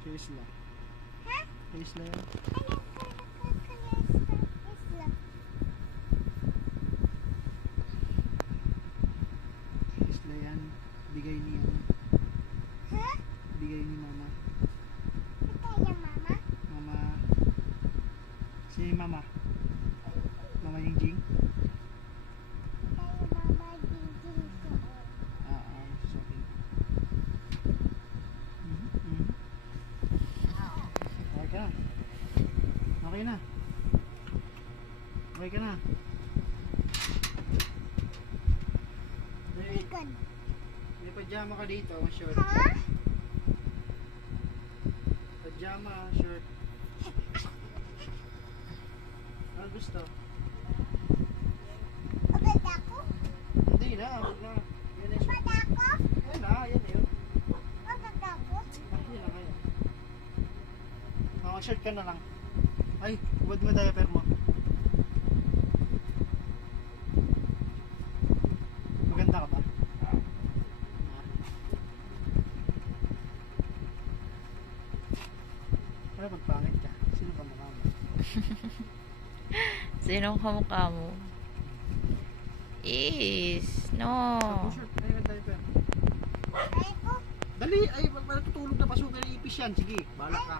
Kay Isla. Ha? Kay Isla yan. Ano ka Isla? Kay Isla yan. Bigay ni ano. Ha? Bigay ni mama. Ito yung mama? Mama. Si mama. Mama Jingjing. Ito yung mama Jingjing ko. Shopping. Okay ka na. Okay na. Okay ka na. Likod. May pajama ka dito, short. Ha? Pajama, short. Ano gusto? Abad ako? Hindi na, wag na. Yan na, short. Abad ako? Yan na, yan na yun. Abad ako? Yan na kaya. Short ka na lang. Ay, huwag mo diaper mo. Maganda ka ba? Para magpangit ka. Sino ka mukha mo? Sinong kamukha mo? No. Short, ay ang diaper. Ay ko. Dali, ay matutulog na pasukin ng ipis yan. Sige, balak ka.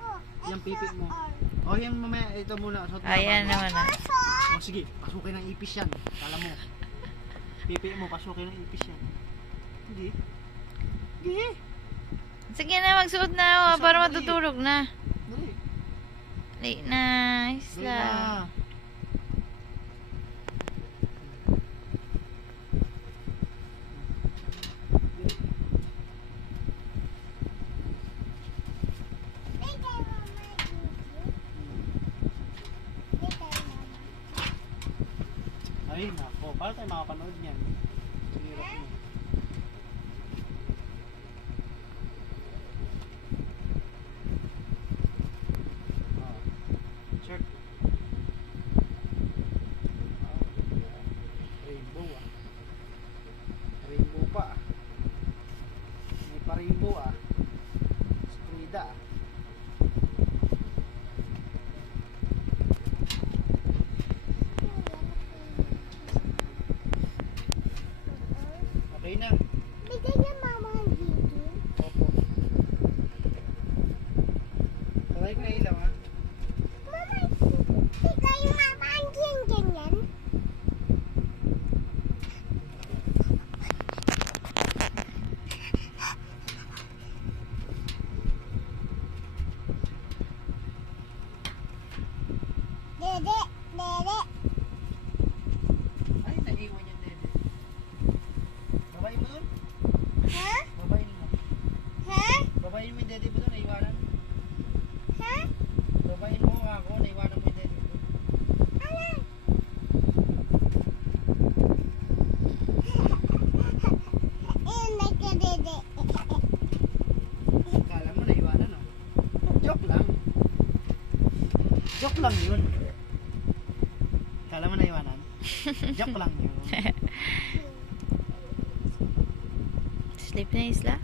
Yung pipi mo. O yan mamaya, ito muna. Ayan naman na. O sige, pasukin ng ipis yan. Kala mo. Pipi mo, pasukin ng ipis yan. Hindi. Hindi. Sige na, magsuot na ako para matutulog na. Dali. Late na, Dali Isla. na. Ito yung mama Jingjing. Ito yung mama. Ay, nako. Paano tayo makapanood niyan? Sinirap mo. Shirt. Rainbow ah. Rainbow pa ah. May pa-rainbow ah. Sprida ah. Okay na. Bigay niya mama Jingjing. Opo. Patay ko na ilaw ha. Mama, bigay yung mama Jingjing yan. Dede, dede. Ay, naiwan yung dede. Babae mo dun? Ha? Babae mo. Ha? Babae mo yung dede mo dun, naiwanan. Ha? Babae mo ako, naiwanan mo yung dede mo dun. Ano? Ayun, nagkadede. Kala mo naiwanan, no? Joke lang. Joke lang yun. Kala mo naiwanan? Joke lang yun. Sleep na, Isla.